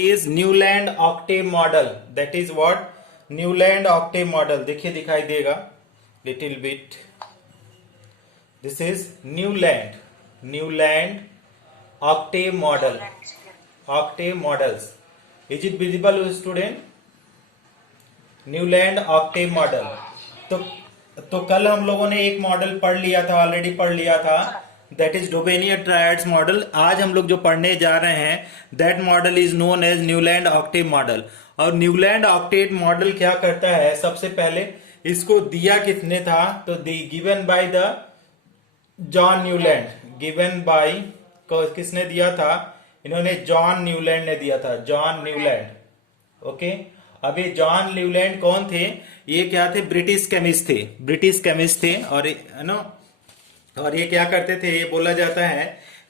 is Newland octave model. That is what Newland octave model. देखिए दिखाई देगा little bit. This is Newland octave model. Octave models. Is it visible, student? Newland octave model. तो कल हम लोगों ने एक मॉडल पढ़ लिया था, ऑलरेडी पढ़ लिया था, that is Dobereiner triads model. आज हम लोग जो पढ़ने जा रहे हैं that model is known as Newland octave model. और न्यूलैंड ऑक्टेव मॉडल क्या करता है, सबसे पहले इसको दिया किसने था, तो given by the John Newland. Given by किसने दिया था, इन्होंने जॉन न्यूलैंड ने दिया था, जॉन न्यूलैंड। ओके, अभी जॉन न्यूलैंड कौन थे, ये क्या थे, ब्रिटिश केमिस्ट थे, ब्रिटिश केमिस्ट थे। और और ये क्या करते थे, ये बोला जाता है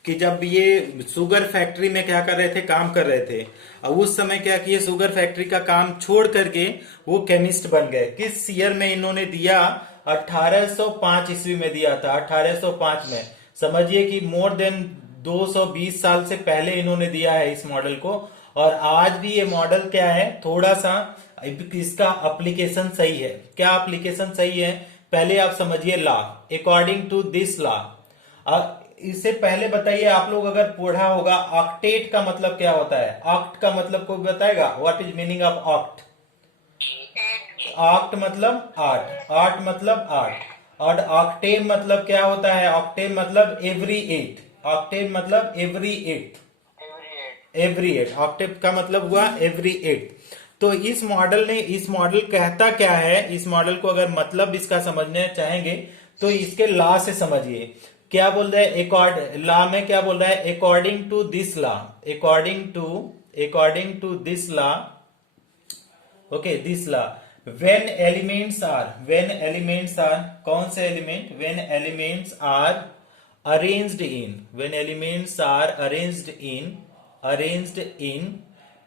कि जब ये शुगर फैक्ट्री में क्या कर रहे थे, काम कर रहे थे, अब उस समय क्या किए, शुगर फैक्ट्री का काम छोड़ करके वो केमिस्ट बन गए। किस ईयर में इन्होंने दिया, 1805 ईस्वी में दिया था, 1805 में। समझिए कि मोर देन 220 साल से पहले इन्होंने दिया है इस मॉडल को। और आज भी ये मॉडल क्या है, थोड़ा सा इसका एप्लीकेशन सही है। क्या एप्लीकेशन सही है, पहले आप समझिए law, according to this law. इससे पहले बताइए, आप लोग अगर पढ़ा होगा ऑक्टेट का मतलब क्या होता है, ऑक्ट का मतलब कोई बताएगा, what is meaning of oct? Oct मतलब आठ, आठ मतलब आठ। और ऑक्टेव मतलब क्या होता है, ऑक्टेव मतलब एवरी एट, ऑक्टेव मतलब every eight, every eight, octave का मतलब हुआ एवरी एट। तो इस मॉडल कहता क्या है, इस मॉडल को अगर मतलब इसका समझने चाहेंगे तो इसके लॉ से समझिए। क्या बोल रहा है, लॉ में क्या बोल रहा है, according to this law, according to this law, okay, this law, when elements are, कौन से element, when elements are arranged in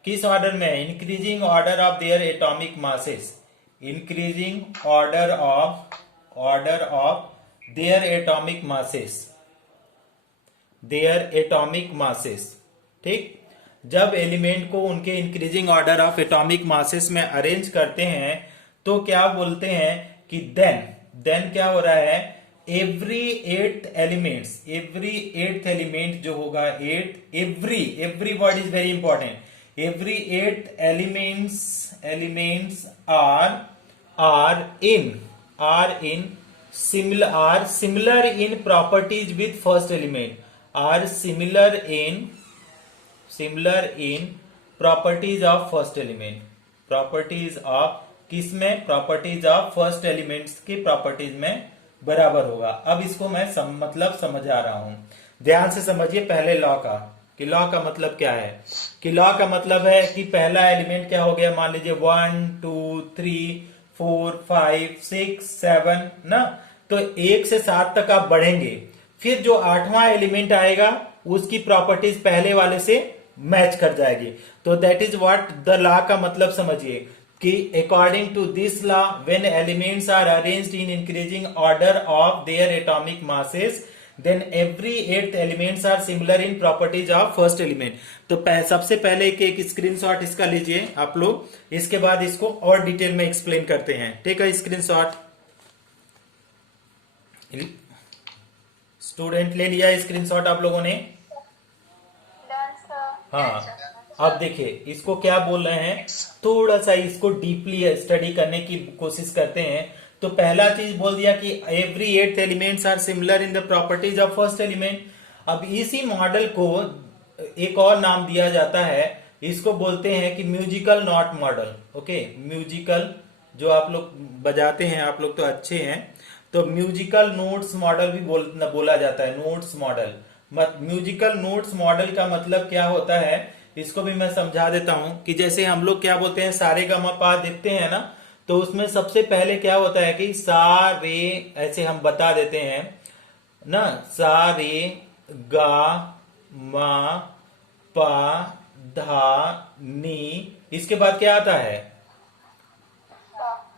किस ऑर्डर में, increasing order of their atomic masses, increasing order of their atomic masses, ठीक। जब element को उनके increasing order of atomic masses में arrange करते हैं तो क्या बोलते हैं कि देन क्या हो रहा है, एवरी एट्थ एलिमेंट जो होगा, every word is very important, every eighth elements are similar in properties with first element, are similar in properties of first element, properties of किसमें, प्रॉपर्टीज ऑफ फर्स्ट एलिमेंट्स की properties में बराबर होगा। अब इसको मैं मतलब समझा रहा हूं, ध्यान से समझिए पहले लॉ का, कि लॉ का मतलब क्या है। कि लॉ का मतलब है कि पहला एलिमेंट क्या हो गया, मान लीजिए 1 2 3 4 5 6 7 ना, तो 1 से 7 तक आप बढ़ेंगे, फिर जो 8वां एलिमेंट आएगा उसकी प्रॉपर्टीज पहले वाले से मैच कर जाएगी। तो that is what the law का मतलब समझिए, कि according to this law when elements are arranged in increasing order of their atomic masses then every eighth elements are similar in properties of first element. तो सबसे पहले एक screenshot इसका लीजिए आप लोग, इसके बाद इसको और डिटेल में एक्सप्लेन करते हैं। टेक अ स्क्रीनशॉट, स्टूडेंट ले लिया स्क्रीनशॉट आप लोगों ने? हाँ, अब देखिए इसको क्या बोल रहे हैं, थोड़ा सा इसको डीपली स्टडी करने की कोशिश करते हैं। तो पहला चीज बोल दिया कि every eighth elements are similar in the properties of first element. अब इसी मॉडल को एक और नाम दिया जाता है, इसको बोलते हैं कि musical note model. Okay, musical जो आप लोग बजाते हैं, आप लोग तो अच्छे हैं, तो म्यूजिकल नोट्स मॉडल भी बोला जाता है, notes model. Musical notes model का मतलब क्या होता है, इसको भी मैं समझा देता हूं। कि जैसे हम लोग क्या बोलते हैं, सारे गा मा पा देखते हैं ना, तो उसमें सबसे पहले क्या होता है कि सा रे, ऐसे हम बता देते हैं ना, सा रे गा मा पा धा नी, इसके बाद क्या आता है,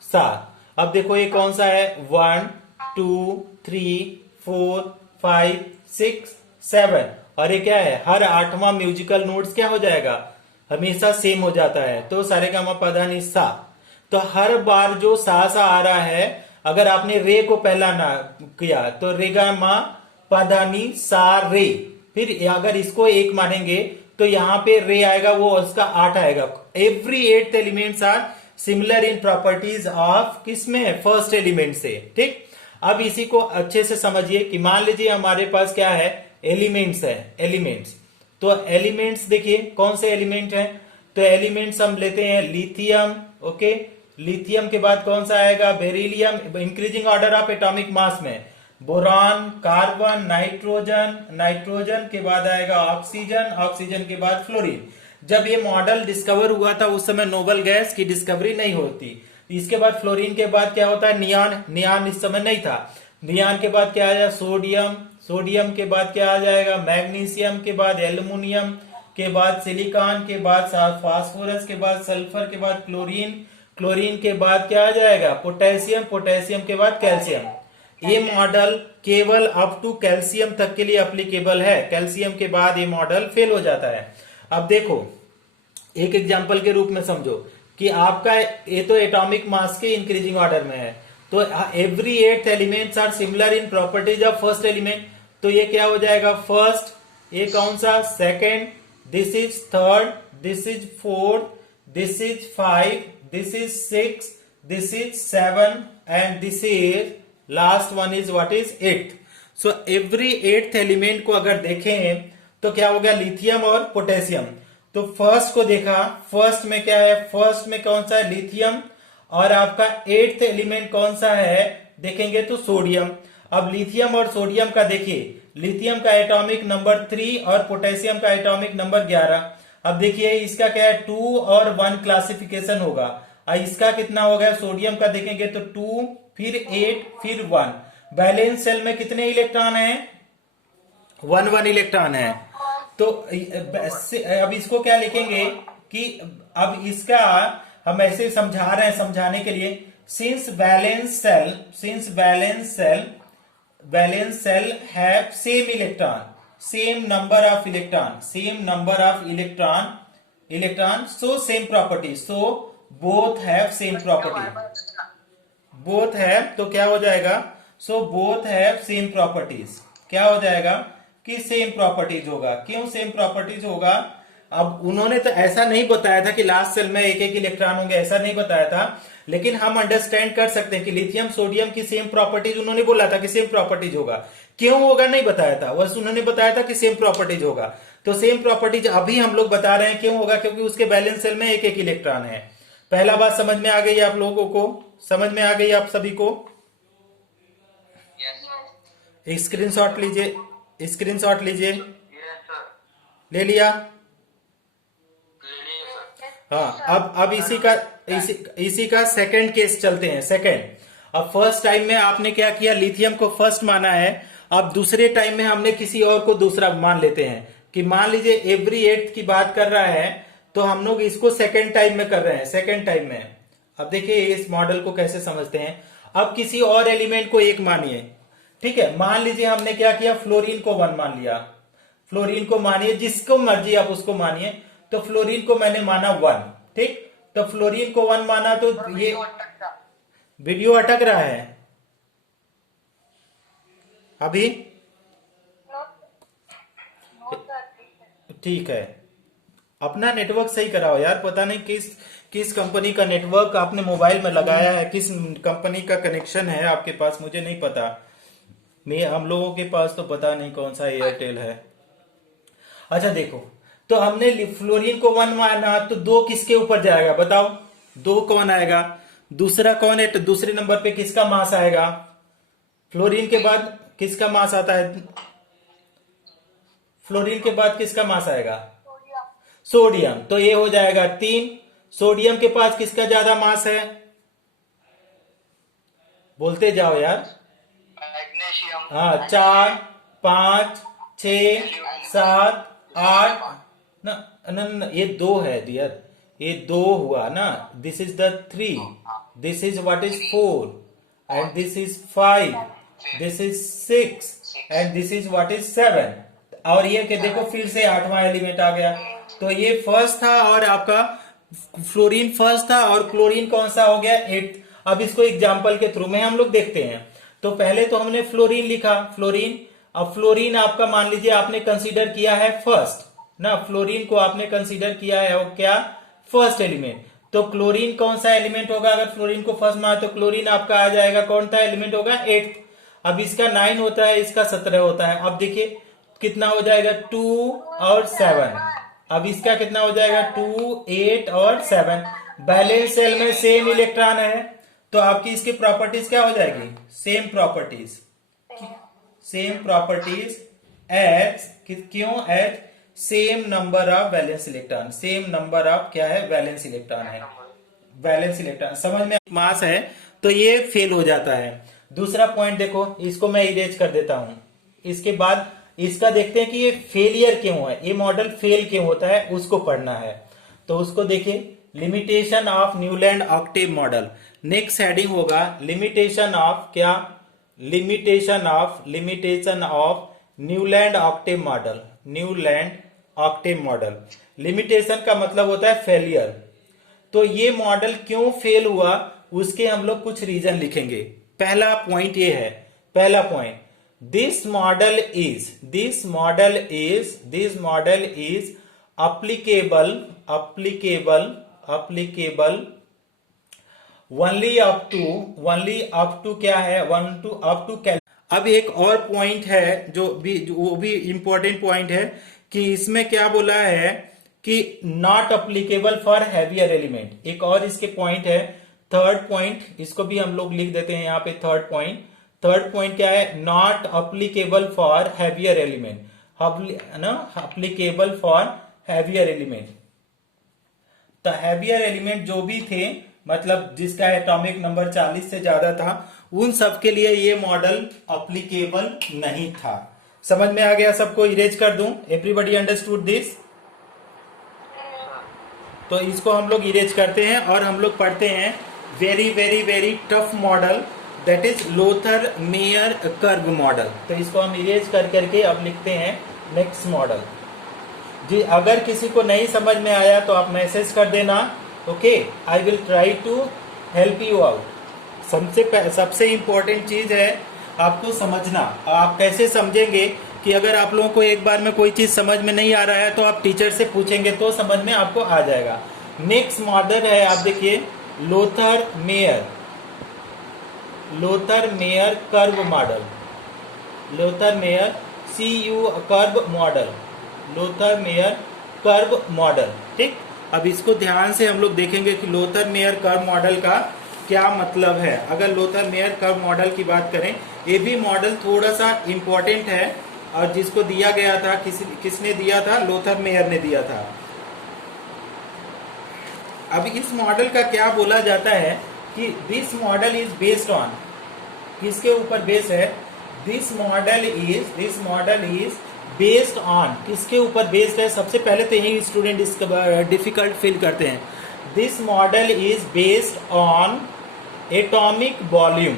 सा। अब देखो ये कौन सा है, 1 2 3 4 5 6 7, और ये क्या है, हर 8वां म्यूजिकल नोट्स क्या हो जाएगा, हमेशा सेम हो जाता है। तो सारेगामा पधा नि सा, तो हर बार जो सा आ रहा है, अगर आपने रे को पहला ना किया तो रेगा मा पधा नि सा रे, फिर अगर इसको एक मानेंगे तो यहाँ पे रे आएगा, वो उसका 8 आएगा। Every 8 elements are similar in properties of किसमें, फर्स्ट एलिमेंट से। ठीक, अब इसी को अच्छे से समझिए कि मान लीजिए हमारे पास क्या है, एलिमेंट्स है, एलिमेंट्स। तो एलिमेंट्स देखिए कौन से एलिमेंट हैं, तो एलिमेंट्स हम लेते हैं लिथियम, ओके, लिथियम के बाद कौन सा आएगा, beryllium, increasing order of atomic mass में, बोरॉन, कार्बन, नाइट्रोजन, नाइट्रोजन के बाद आएगा ऑक्सीजन, ऑक्सीजन के बाद फ्लोरीन। जब ये मॉडल डिस्कवर हुआ था उस समय नोबल गैस की डिस्कवरी नहीं होती। इसके बाद फ्लोरीन के बाद क्या होता है, नियान, नियान इस समय नहीं था। नियान के बाद क्या आया, सोडियम, सोडियम के बाद क्या आ जाएगा, मैग्नीशियम के बाद एल्युमिनियम के बाद सिलिकॉन के बाद फास्फोरस के बाद सल्फर के बाद क्लोरीन, क्लोरीन के बाद क्या आ जाएगा, पोटेशियम, पोटेशियम के बाद कैल्शियम। ये मॉडल केवल अप टू कैल्शियम तक के लिए अप्लीकेबल है, कैल्शियम के बाद ये मॉडल फेल हो जाता है। अब देखो एक एग्जांपल के रूप में समझो कि आपका ये तो एटॉमिक मास के इंक्रीजिंग ऑर्डर में है, तो every 8 elements are similar in properties of first element. तो ये क्या हो जाएगा, फर्स्ट, ये कौन सा, second, this is third, this is fourth, this is 5, this is 6, this is 7 and this is last one is what is 8th। So every 8th element को अगर देखें तो क्या हो गया, लिथियम और पोटेशियम। तो फर्स्ट को देखा, फर्स्ट में क्या है, फर्स्ट में कौन सा है, लिथियम, और आपका 8th एलिमेंट कौन सा है, देखेंगे तो सोडियम। अब लिथियम और सोडियम का देखिए, लिथियम का एटॉमिक नंबर 3 और पोटेशियम का एटॉमिक नंबर 11। अब देखिए इसका क्या है, 2 और 1 क्लासिफिकेशन होगा, और इसका कितना हो गया, सोडियम का देखेंगे तो 2, फिर 8, फिर 1। बैलेंस सेल में कितने इलेक्ट्रॉन हैं, 1 इलेक्ट्रॉन है। तो अब इसको क्या लिखेंगे कि अब इसका हम ऐसे समझा रहे हैं, समझाने के लिए, since valence shell have same electron, same number of electron, so same property, so both have same property, both है तो क्या हो जाएगा, so both have same properties, क्या हो जाएगा कि सेम प्रॉपर्टीज होगा। क्यों सेम प्रॉपर्टीज होगा, अब उन्होंने तो ऐसा नहीं बताया था कि लास्ट सेल में एक एक इलेक्ट्रॉन होंगे, ऐसा नहीं बताया था, लेकिन हम अंडरस्टैंड कर सकते हैं कि लिथियम सोडियम की सेम प्रॉपर्टीज, उन्होंने बोला था कि सेम प्रॉपर्टीज होगा। क्यों होगा नहीं बताया था, बस उन्होंने बताया था कि सेम प्रॉपर्टीज होगा। तो सेम प्रॉपर्टीज अभी हम लोग बता रहे हैं क्यों होगा, क्योंकि उसके बैलेंस सेल में एक एक इलेक्ट्रॉन है। पहला बात समझ में आ गई आप लोगों को, समझ में आ गई आप सभी को। स्क्रीनशॉट लीजिए, स्क्रीनशॉट लीजिए, ले लिया, हाँ। अब इसी का सेकंड केस चलते हैं, सेकंड। अब फर्स्ट टाइम में आपने क्या किया, लिथियम को फर्स्ट माना है, अब दूसरे टाइम में हमने किसी और को दूसरा मान लेते हैं, कि मान लीजिए एवरी 8th की बात कर रहा है, तो हम लोग इसको सेकंड टाइम में कर रहे हैं, सेकंड टाइम में। अब देखिए इस मॉडल को कैसे समझते हैं। अब किसी और एलिमेंट को एक मानिए, ठीक है, मान लीजिए हमने क्या किया, फ्लोरीन को 1 मान लिया, फ्लोरीन को मानिए, जिसको मर्जी आप उसको मानिए। तो फ्लोरीन को मैंने माना 1, ठीक, तो फ्लोरीन को 1 माना, तो ये वीडियो अटक रहा है अभी, ठीक है, अपना नेटवर्क सही कराओ यार, पता नहीं किस कंपनी का नेटवर्क आपने मोबाइल में लगाया है, किस कंपनी का कनेक्शन है आपके पास, मुझे नहीं पता। हम लोगों के पास तो पता नहीं कौन सा एयरटेल है। अच्छा देखो, तो हमने फ्लोरीन को 1 माना, तो 2 किसके ऊपर जाएगा बताओ, 2 कौन आएगा, दूसरा कौन है, तो दूसरे नंबर पे किसका मास आएगा, फ्लोरीन के बाद किसका मास आता है, फ्लोरीन के बाद किसका मास आएगा, सोडियम, तो ये हो जाएगा 3। सोडियम के पास किसका ज्यादा मास है, बोलते जाओ यार, हाँ, 4, 5, 6, 7, 8 ना, ये 2 है डियर, ये 2 हुआ ना, this is the 3, this is what is 4 and this is 5, this is 6 and this is what is 7। और ये कि देखो फिर से 8वां एलिमेंट आ गया। तो ये फर्स्ट था और आपका फ्लोरीन फर्स्ट था और क्लोरीन कौन सा हो गया 8। अब इसको एग्जाम्पल के थ्रू में हम लोग देखते हैं। तो पहले तो हमने फ्लोरीन लिखा, फ्लोरीन। अब फ्लोरीन आपका मान लीजिए आपने कंसीडर किया है फर्स्ट ना, फ्लोरीन को आपने कंसीडर किया है वो क्या फर्स्ट एलिमेंट। तो क्लोरीन कौन सा एलिमेंट होगा, अगर फ्लोरीन को फर्स्ट माना तो क्लोरीन आपका आ जाएगा कौन सा एलिमेंट होगा 8। अब इसका 9 होता है, इसका 17 होता है। अब देखिए कितना हो जाएगा 2 और 7। अब इसका कितना हो जाएगा 2, 8 और 7। बैलेंस सेल में सेम इलेक्ट्रॉन है तो आपकी इसकी प्रॉपर्टीज क्या हो जाएगी, same properties. Same properties as, क्यों as same number of valence electron. Same number of क्या है वैलेंस इलेक्ट्रॉन है, वैलेंस इलेक्ट्रॉन समझ में मास है तो ये फेल हो जाता है। दूसरा पॉइंट देखो, इसको मैं इरेज कर देता हूं। इसके बाद इसका देखते हैं कि ये फेलियर क्यों है, ये मॉडल फेल क्यों होता है उसको पढ़ना है। तो उसको देखिए, limitation of Newland octave model. Next heading होगा लिमिटेशन ऑफ क्या, limitation of Newland octave model. Newland octave model, limitation का मतलब होता है फेलियर। तो ये मॉडल क्यों फेल हुआ उसके हम लोग कुछ रीजन लिखेंगे। पहला पॉइंट ये है, पहला point, this model is applicable only up to क्या है, up to अब एक और पॉइंट है वो भी इंपॉर्टेंट पॉइंट है कि इसमें क्या बोला है कि not applicable for heavier element. एक और इसके पॉइंट है, थर्ड पॉइंट, इसको भी हम लोग लिख देते हैं यहाँ पे थर्ड पॉइंट। थर्ड पॉइंट क्या है, not applicable for heavier element, ना अप्लीकेबल फॉर हैवियर एलिमेंट। तो हैवियर एलिमेंट जो भी थे, मतलब जिसका एटॉमिक नंबर 40 से ज्यादा था, उन सब के लिए ये मॉडल अप्लीकेबल नहीं था। समझ में आ गया सबको, इरेज कर दूं, एवरीबॉडी अंडरस्टूड दिस। तो इसको हम लोग इरेज करते हैं और हम लोग पढ़ते हैं very very very tough model, that is Lothar Meyer curve model. तो इसको हम इरेज कर करके अब लिखते हैं नेक्स्ट मॉडल जी। अगर किसी को नहीं समझ में आया तो आप मैसेज कर देना, okay, I will try to help you out. सबसे इंपॉर्टेंट चीज है आपको समझना। आप कैसे समझेंगे कि अगर आप लोगों को एक बार में कोई चीज समझ में नहीं आ रहा है तो आप टीचर से पूछेंगे तो समझ में आपको आ जाएगा। नेक्स्ट मॉडल है, आप देखिए Lothar Meyer curve model, Lothar Meyer curve model, Lothar Meyer curve model. ठीक, अब इसको ध्यान से हम लोग देखेंगे कि लोथर मेयर कर्व मॉडल का क्या मतलब है। अगर लोथर मेयर कर्व मॉडल की बात करें, ये भी मॉडल थोड़ा सा इंपॉर्टेंट है और जिसको दिया गया था, किसने दिया था, लोथर मेयर ने दिया था। अब इस मॉडल का क्या बोला जाता है कि this model is based on, किसके ऊपर बेस है, this model is based on, किसके ऊपर बेस्ड है। सबसे पहले तो यही स्टूडेंट इसका डिफिकल्ट फील करते हैं। This model is based on atomic volume,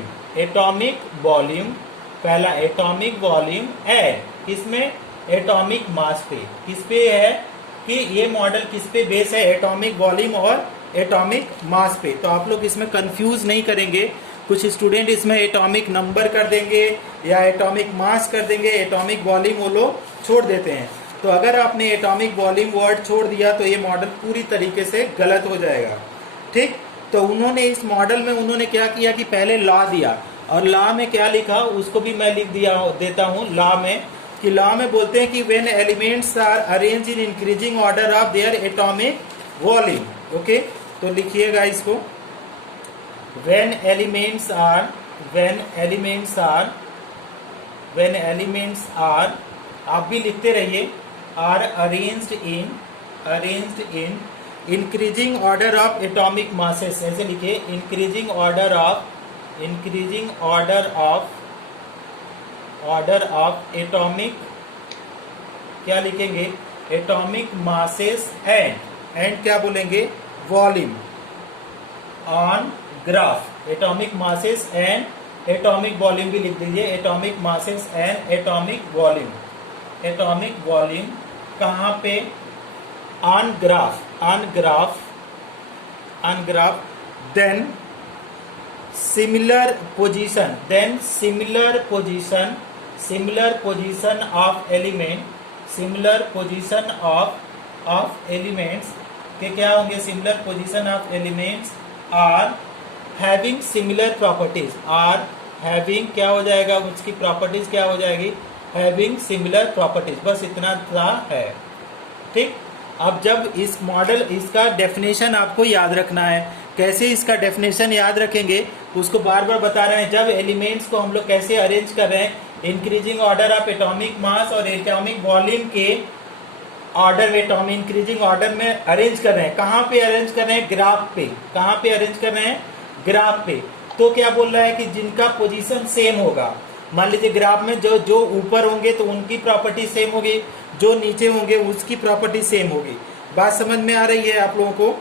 पहला एटॉमिक वॉल्यूम है, किसमें, एटॉमिक मास पे। किस पे है कि ये मॉडल किस पे बेस है, एटॉमिक वॉल्यूम और एटॉमिक मास पे। तो आप लोग इसमें कंफ्यूज नहीं करेंगे। कुछ स्टूडेंट इसमें एटॉमिक नंबर कर देंगे या एटॉमिक मास कर देंगे, एटॉमिक वॉल्यूम वो लोग छोड़ देते हैं। तो अगर आपने एटॉमिक वॉल्यूम वर्ड छोड़ दिया तो ये मॉडल पूरी तरीके से गलत हो जाएगा। ठीक, तो उन्होंने इस मॉडल में उन्होंने क्या किया कि पहले लॉ दिया, और लॉ में क्या लिखा उसको भी मैं लिख देता हूँ। लॉ में कि लॉ में बोलते हैं कि when elements are arrange in increasing order of their atomic volume. Okay, तो लिखिएगा इसको, when elements are आप भी लिखते रहिए, are arranged in increasing order of atomic masses, ऐसे लिखिए, increasing order of atomic, क्या लिखेंगे, atomic masses and क्या बोलेंगे, volume on graph. Atomic masses and atomic volume भी लिख दीजिए, atomic masses and atomic volume. Atomic volume कहाँ पे, on graph, then similar position of elements के क्या होंगे, similar position of elements are having similar properties, क्या हो जाएगा, उसकी प्रॉपर्टीज क्या हो जाएगी, हैविंग सिमिलर प्रॉपर्टीज। बस इतना सा है, ठीक। अब जब इस मॉडल, इसका डेफिनेशन आपको याद रखना है। कैसे इसका डेफिनेशन याद रखेंगे उसको बार बार बता रहे हैं। जब एलिमेंट्स को हम लोग कैसे अरेंज कर रहे हैं, increasing order of atomic mass और एटॉमिक वॉल्यूम के ऑर्डर में, इंक्रीजिंग ऑर्डर में अरेंज कर रहे हैं। कहाँ पे अरेंज कर रहे हैं, ग्राफ पे। कहाँ पे अरेंज कर रहे हैं, ग्राफ पे। तो क्या बोल रहा है कि जिनका पोजीशन सेम होगा, मान लीजिए ग्राफ में जो ऊपर होंगे तो उनकी प्रॉपर्टी सेम होगी, जो नीचे होंगे उसकी प्रॉपर्टी सेम होगी। बात समझ में आ रही है आप लोगों को,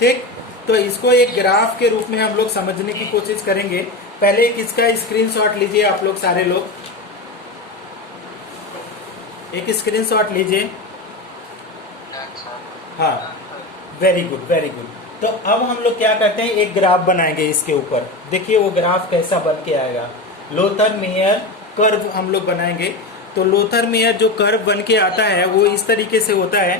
ठीक। तो इसको एक ग्राफ के रूप में हम लोग समझने की कोशिश करेंगे। पहले एक इसका स्क्रीनशॉट लीजिए आप लोग, सारे लोग एक स्क्रीनशॉट लीजिए। हाँ, वेरी गुड। तो अब हम लोग क्या करते हैं, एक ग्राफ बनाएंगे इसके ऊपर। देखिए वो ग्राफ कैसा बन के आएगा। लोथर मेयर कर्व हम लोग बनाएंगे। तो लोथर मेयर जो कर्व बन के आता है वो इस तरीके से होता है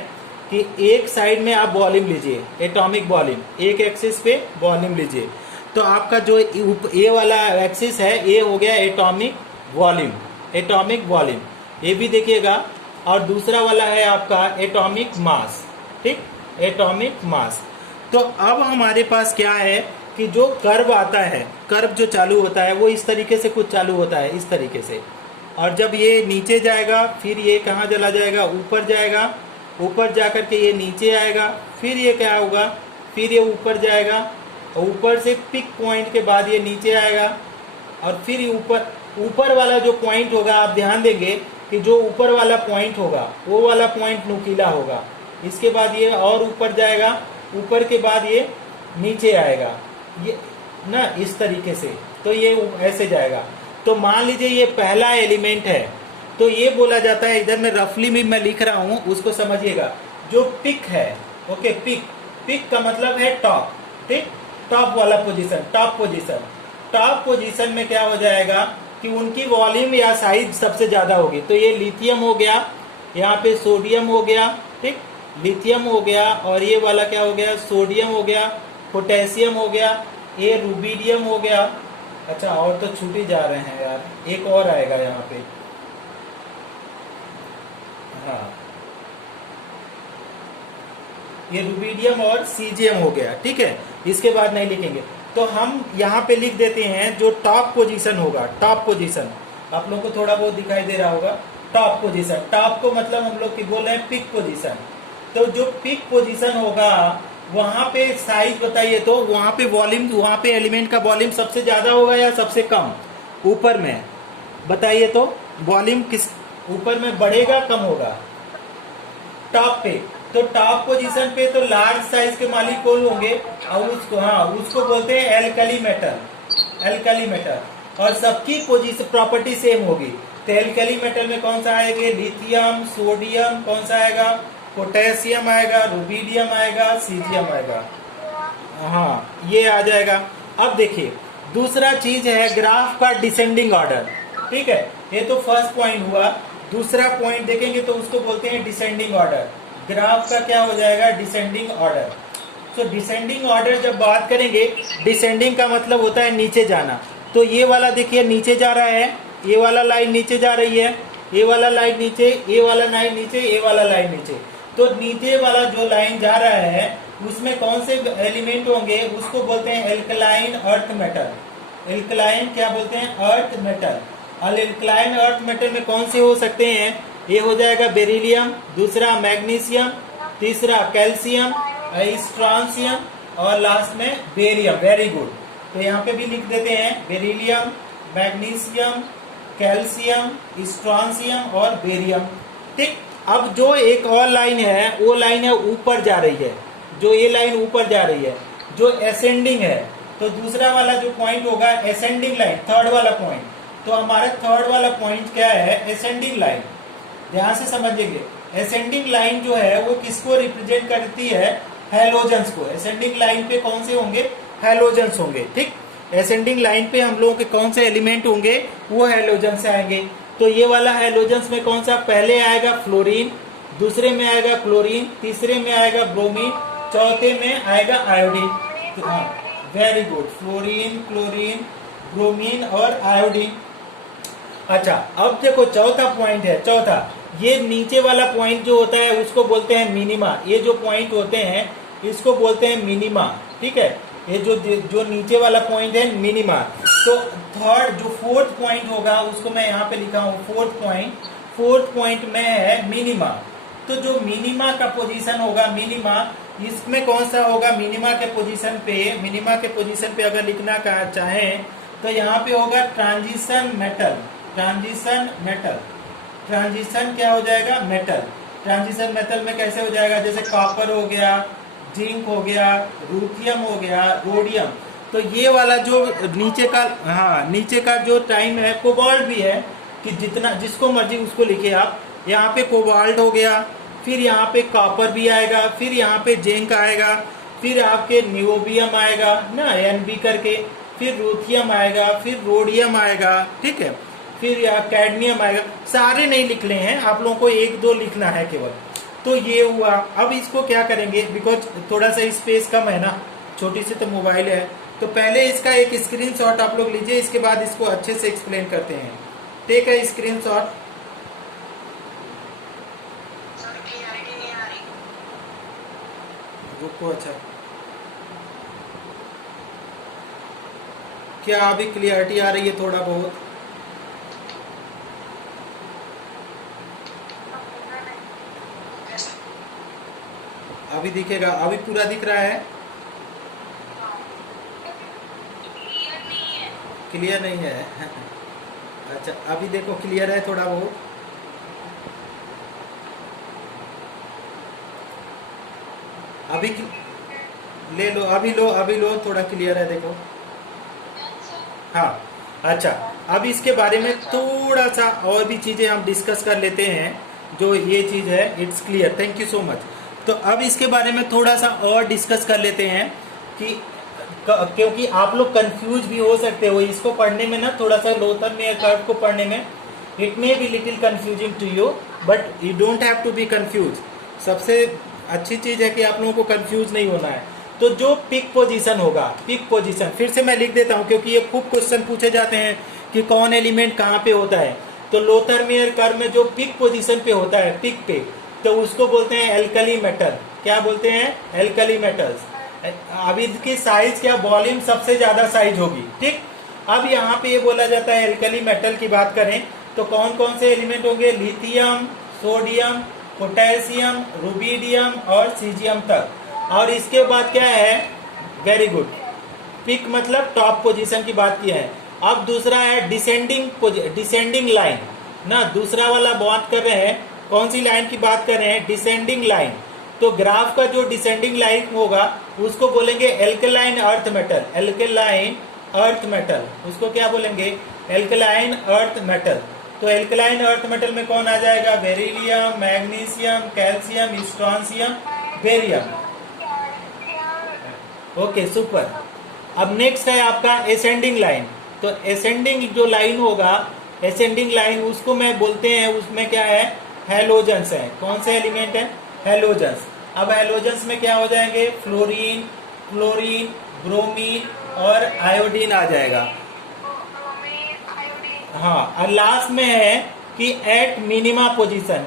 कि एक साइड में आप वॉल्यूम लीजिए, एटॉमिक वॉल्यूम, एक एक्सिस पे वॉल्यूम लीजिए। तो आपका जो ए वाला एक्सिस है, ये हो गया एटॉमिक वॉल्यूम, ये भी देखिएगा। और दूसरा वाला है आपका एटॉमिक मास, ठीक, एटॉमिक मास। तो अब हमारे पास क्या है कि जो कर्व आता है, कर्व जो चालू होता है वो इस तरीके से कुछ चालू होता है, इस तरीके से। और जब ये नीचे जाएगा फिर ये कहाँ चला जाएगा, ऊपर जाएगा, ऊपर जाकर के ये नीचे आएगा, फिर ये क्या होगा, फिर ये ऊपर जाएगा, और ऊपर से पिक पॉइंट के बाद ये नीचे आएगा, और फिर ऊपर वाला जो पॉइंट होगा, आप ध्यान देंगे कि जो ऊपर वाला पॉइंट होगा वो वाला पॉइंट नुकीला होगा। इसके बाद ये और ऊपर जाएगा, ऊपर के बाद ये नीचे आएगा, ये ना इस तरीके से। तो ये ऐसे जाएगा। तो मान लीजिए ये पहला एलिमेंट है, तो ये बोला जाता है, इधर में रफली में मैं लिख रहा हूं, उसको समझिएगा। जो पिक है, ओके, पिक का मतलब है टॉप, ठीक, टॉप वाला पोजीशन, टॉप पोजीशन में क्या हो जाएगा कि उनकी वॉल्यूम या साइज सबसे ज्यादा होगी। तो ये लिथियम हो गया, यहाँ पे सोडियम हो गया, ठीक, लिथियम हो गया, और ये वाला क्या हो गया, सोडियम हो गया, पोटेशियम हो गया, ये रुबिडियम हो गया। अच्छा, और तो छूट ही जा रहे हैं यार, एक और आएगा यहाँ पे, हाँ, ये रुबिडियम और सीजियम हो गया, ठीक है। इसके बाद नहीं लिखेंगे, तो हम यहाँ पे लिख देते हैं जो टॉप पोजीशन होगा। टॉप पोजीशन आप लोगों को थोड़ा बहुत दिखाई दे रहा होगा। टॉप पोजीशन, टॉप को मतलब हम लोग की बोल रहे हैं पिक पोजीशन। तो जो पिक पोजीशन होगा वहां पे साइज बताइए, तो वहां पे वॉल्यूम, वहां पे एलिमेंट का वॉल्यूम सबसे ज्यादा होगा या सबसे कम, ऊपर में बताइए। तो वॉल्यूम किस ऊपर में बढ़ेगा, कम होगा, टॉप पे। तो टॉप पोजीशन पे तो लार्ज साइज के मालिक कौन होंगे, और उसको, हाँ, उसको बोलते हैं एल्कली मेटल, और सबकी पोजीशन प्रॉपर्टी सेम होगी। तो एल्कली मेटल में कौन सा आएगा, लिथियम, सोडियम, कौन सा आएगा, पोटेशियम आएगा, रुबिडियम आएगा, सीजियम आएगा, हाँ, ये आ जाएगा। अब देखिए दूसरा चीज है ग्राफ का डिसेंडिंग ऑर्डर, ठीक है। ये तो फर्स्ट पॉइंट हुआ। दूसरा पॉइंट देखेंगे तो उसको बोलते हैं डिसेंडिंग ऑर्डर। ग्राफ का क्या हो जाएगा, डिसेंडिंग ऑर्डर। तो डिसेंडिंग ऑर्डर जब बात करेंगे, डिसेंडिंग का मतलब होता है नीचे जाना। तो ये वाला देखिए नीचे जा रहा है, ये वाला लाइन नीचे जा रही है, ये वाला लाइन नीचे, ये वाला लाइन नीचे, ये वाला लाइन नीचे। तो नीचे वाला जो लाइन जा रहा है उसमें कौन से एलिमेंट होंगे, उसको बोलते हैं एल्कलाइन अर्थ मेटल। एल्कलाइन क्या बोलते हैं, अर्थ मेटल। और एल्कलाइन अर्थ मेटल में कौन से हो सकते हैं, ये हो जाएगा बेरिलियम, दूसरा मैग्नीशियम, तीसरा कैल्शियम, स्ट्रॉन्शियम, और लास्ट में बेरियम। Very good. तो यहाँ पे भी लिख देते हैं बेरिलियम, मैग्नीशियम, कैल्शियम, स्ट्रॉन्शियम और बेरियम, ठीक। अब जो एक और लाइन है, वो लाइन है ऊपर जा रही है, जो ये लाइन ऊपर जा रही है, जो असेंडिंग है। तो दूसरा वाला जो पॉइंट होगा एसेंडिंग लाइन, थर्ड वाला पॉइंट। तो हमारा थर्ड वाला पॉइंट क्या है, एसेंडिंग लाइन। ध्यान से समझिएगा, एसेंडिंग लाइन जो है वो किसको रिप्रेजेंट करती है, हैलोजेंस को। एसेंडिंग लाइन पे कौन से होंगे, हैलोजेंस होंगे। ठीक, एसेंडिंग लाइन पे हम लोगों के कौन से एलिमेंट होंगे, वो हैलोजेंस आएंगे। तो ये वाला हैलोजेंस में कौन सा, पहले आएगा फ्लोरीन, दूसरे में आएगा क्लोरीन, तीसरे में आएगा ब्रोमीन, चौथे में आएगा आयोडीन। तो हाँ, very good, fluorine, chlorine, bromine और आयोडीन। अच्छा, अब देखो चौथा पॉइंट है, चौथा, ये नीचे वाला पॉइंट जो होता है उसको बोलते हैं मिनिमा। ये जो पॉइंट होते हैं इसको बोलते हैं मिनिमा। ठीक है, ये जो नीचे वाला पॉइंट है मिनिमा। तो थर्ड जो फोर्थ पॉइंट होगा उसको मैं यहाँ पे लिखा हूँ, फोर्थ पॉइंट में है मिनिमा। तो जो मिनिमा का पोजीशन होगा, मिनिमा, इसमें कौन सा होगा, मिनिमा के पोजीशन पे अगर लिखना चाहें तो यहाँ पे होगा ट्रांजिशन मेटल। ट्रांजिशन क्या हो जाएगा, मेटल। ट्रांजिशन मेटल में कैसे हो जाएगा, जैसे कॉपर हो गया, जिंक हो गया, रूथियम हो गया, रोडियम। तो ये वाला जो नीचे का जो टाइम है, कोबाल्ट भी है कि जितना जिसको मर्जी उसको लिखे आप। यहाँ पे कोबाल्ट हो गया, फिर यहाँ पे कॉपर भी आएगा, फिर यहाँ पे जिंक आएगा, फिर आपके नियोबियम आएगा ना, Nb करके, फिर रूथियम आएगा, फिर रोडियम आएगा। ठीक है, फिर यहाँ कैडमियम आएगा। सारे नहीं लिख रहे हैं आप लोगों को, एक दो लिखना है केवल। तो ये हुआ। अब इसको क्या करेंगे, बिकॉज थोड़ा सा स्पेस कम है ना, छोटी सी तो मोबाइल है, तो पहले इसका एक स्क्रीनशॉट आप लोग लीजिए, इसके बाद इसको अच्छे से एक्सप्लेन करते हैं। टेक है स्क्रीनशॉट। रुको, अच्छा क्या अभी क्लियरिटी आ रही है थोड़ा बहुत? अभी दिखेगा, अभी पूरा दिख रहा है? क्लियर नहीं है अच्छा, अभी देखो क्लियर है थोड़ा बहुत। अभी ले लो, अभी लो, थोड़ा क्लियर है, देखो। हाँ, अच्छा, अब इसके बारे में थोड़ा सा और भी चीजें हम डिस्कस कर लेते हैं। जो ये चीज है, it's clear, thank you so much. तो अब इसके बारे में थोड़ा सा और डिस्कस कर लेते हैं कि क्योंकि आप लोग कंफ्यूज भी हो सकते हो इसको पढ़ने में ना, थोड़ा सा लोथर मेयर कर्व को पढ़ने में it may be little confusing to you, but you don't have to be confuse. सबसे अच्छी चीज है कि आप लोगों को कंफ्यूज नहीं होना है। तो जो पिक पोजीशन होगा, पिक पोजीशन फिर से मैं लिख देता हूं क्योंकि ये खूब क्वेश्चन पूछे जाते हैं कि कौन एलिमेंट कहाँ पे होता है। तो लोथर मेयर कर्व में जो पिक पोजीशन पे होता है, पिक पे, तो उसको बोलते हैं एल्कली मेटल। क्या बोलते हैं, एल्कली मेटल्स। अब इसकी साइज क्या, वॉल्यूम सबसे ज्यादा साइज होगी। ठीक, अब यहाँ पे ये बोला जाता है एल्कली मेटल की बात करें तो कौन कौन से एलिमेंट होंगे, लिथियम, सोडियम, पोटेशियम, रुबिडियम और सीजियम तक। और इसके बाद क्या है, वेरी गुड, पिक मतलब टॉप पोजीशन की बात की है। अब दूसरा है डिसेंडिंग लाइन ना, दूसरा वाला बात कर रहे हैं, कौन सी लाइन की बात कर रहे हैं, डिसेंडिंग लाइन। तो ग्राफ का जो डिसेंडिंग लाइन होगा उसको बोलेंगे alkaline earth metal. Alkaline earth metal, उसको क्या बोलेंगे, एल्कलाइन अर्थ मेटल। तो एल्कलाइन अर्थ मेटल में कौन आ जाएगा, beryllium, magnesium, calcium, strontium, barium. Okay, super. अब नेक्स्ट है आपका एसेंडिंग लाइन। तो एसेंडिंग जो लाइन होगा, एसेंडिंग लाइन उसको मैं बोलते हैं, उसमें क्या है, हैलोजेंस है। कौन से एलिमेंट है, हैलोजेंस। अब हैलोजेंस में क्या हो जाएंगे, फ्लोरीन, क्लोरीन, ब्रोमीन और आयोडीन आ जाएगा। हाँ, और लास्ट में है कि एट मिनिमा पोजीशन,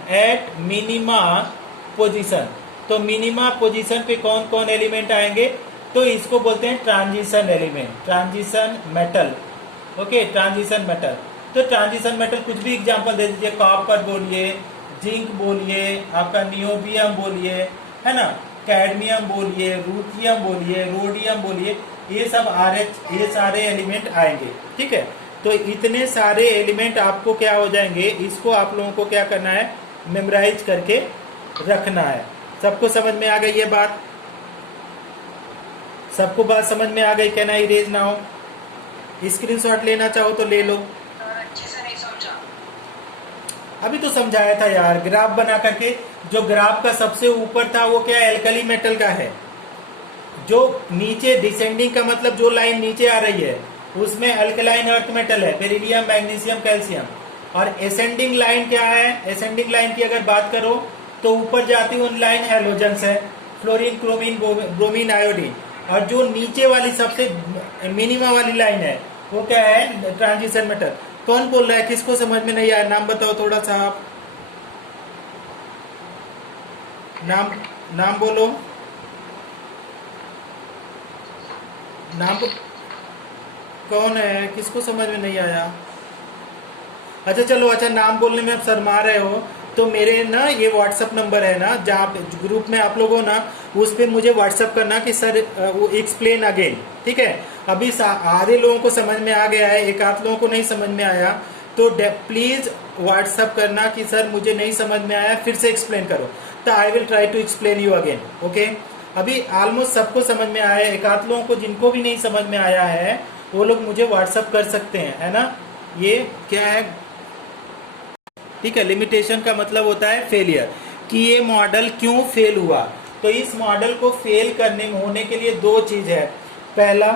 तो मिनिमा पोजीशन पे कौन कौन एलिमेंट आएंगे, तो इसको बोलते हैं transition element, transition metal. Okay, transition metal. तो ट्रांजिशन मेटल कुछ भी एग्जांपल दे दीजिए, कॉपर बोलिए, जिंक बोलिए, आपका नियोबियम बोलिए, है ना, कैडमियम बोलिए, रूथियम बोलिए, रोडियम बोलिए, ये सब ये सारे एलिमेंट आएंगे। ठीक है, तो इतने सारे एलिमेंट आपको क्या हो जाएंगे, इसको आप लोगों को क्या करना है, मेमोराइज करके रखना है। सबको समझ में आ गई ये बात, सबको बात समझ में आ गई, can I erase now? Screenshot लेना चाहो तो ले लो। अभी तो समझाया था यार ग्राफ बना करके। जो ग्राफ का सबसे ऊपर था वो क्या है, एल्कली मेटल का है। जो नीचे डिसेंडिंग का मतलब जो लाइन नीचे आ रही है उसमें अल्कलाइन अर्थ मेटल है, बेरिलियम, मैग्नीशियम, कैल्शियम। और एसेंडिंग लाइन क्या है, एसेंडिंग लाइन की अगर बात करो तो ऊपर जाती हुई लाइन हैलोजेंस है, फ्लोरीन, क्रोमीन, ब्रोमीन, आयोडीन। और जो नीचे वाली सबसे मिनिमम वाली लाइन है वो क्या है, ट्रांजिशन मेटल। कौन बोल रहा है, किसको समझ में नहीं आया, नाम बताओ थोड़ा सा आप, नाम नाम बोलो, नाम कौन है, किसको समझ में नहीं आया। अच्छा चलो, अच्छा नाम बोलने में आप शर्मा रहे हो तो मेरे ना ये व्हाट्सअप नंबर है ना, जहाँ पे ग्रुप में आप लोग हो ना, उस पर मुझे व्हाट्सअप करना कि सर वो एक्सप्लेन अगेन, ठीक है। अभी आधे लोगों को समझ में आ गया है, एक आध लोगों को नहीं समझ में आया, तो प्लीज व्हाट्सअप करना कि सर मुझे नहीं समझ में आया, फिर से एक्सप्लेन करो, तो I will try to explain you again, okay. अभी ऑलमोस्ट सबको समझ में आया है, एक आध लोगों को जिनको भी नहीं समझ में आया है वो लोग मुझे व्हाट्सअप कर सकते हैं, है ना। ये क्या है, ठीक है। लिमिटेशन का मतलब होता है फेलियर, कि ये मॉडल क्यों फेल हुआ। तो इस मॉडल को फेल करने में होने के लिए दो चीज है। पहला,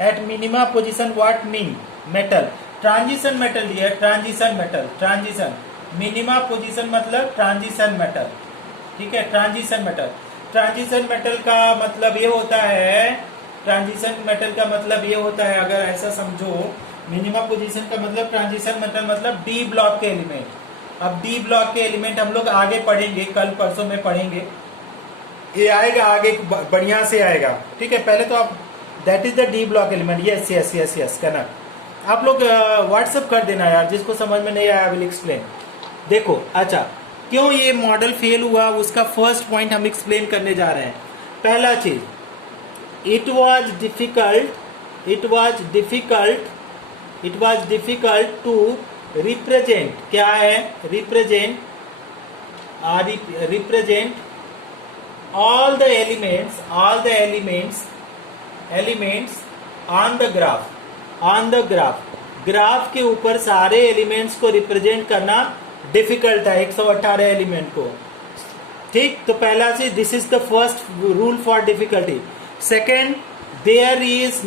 at minima position what mean metal, transition metal दिया है, transition metal, transition minima position मतलब ट्रांजिशन मेटल, ठीक है। ट्रांजिशन मेटल, ट्रांजिशन मेटल का मतलब ये होता है, ट्रांजिशन मेटल का मतलब ये होता है, अगर ऐसा समझो, मिनिमम पोजीशन का मतलब ट्रांजिशन मेटल मतलब डी ब्लॉक के एलिमेंट। अब डी ब्लॉक के एलिमेंट हम लोग आगे पढ़ेंगे, कल परसों में पढ़ेंगे, ये आएगा आगे बढ़िया से आएगा, ठीक है। पहले तो आप that is the D block element, yes yes yes yes कहना। आप लोग व्हाट्सअप कर देना यार, जिसको समझ में नहीं आया आई विल एक्सप्लेन। देखो, अच्छा क्यों ये मॉडल फेल हुआ उसका फर्स्ट पॉइंट हम एक्सप्लेन करने जा रहे हैं। पहला चीज, it was difficult to represent, क्या है, represent all the elements on the graph, graph के ऊपर सारे एलिमेंट्स को रिप्रेजेंट करना डिफिकल्ट है, 118 एलिमेंट को, ठीक। तो पहला चीज, this is the first rule for difficulty. Second, there is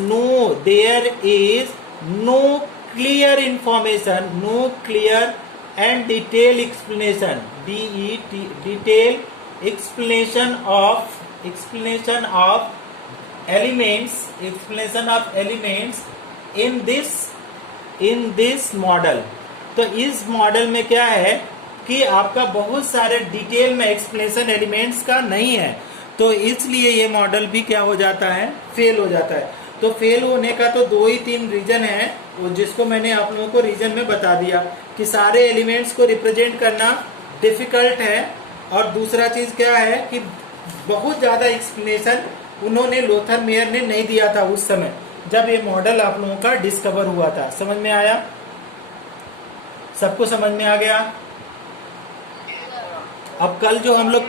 no clear information, no clear and detail explanation, detail explanation of elements in this model। तो इस मॉडल में क्या है कि आपका बहुत सारे डिटेल में एक्सप्लेनेशन एलिमेंट्स का नहीं है, तो इसलिए ये मॉडल भी क्या हो जाता है, फेल हो जाता है। तो फेल होने का तो 2 ही 3 रीजन है, जिसको मैंने आप लोगों को रीजन में बता दिया कि सारे एलिमेंट्स को रिप्रेजेंट करना डिफिकल्ट है, और दूसरा चीज क्या है कि बहुत ज्यादा एक्सप्लेनेशन उन्होंने, लोथर मेयर ने नहीं दिया था उस समय जब ये मॉडल आप लोगों का डिस्कवर हुआ था। समझ में आया, सबको समझ में आ गया। अब कल जो हम लोग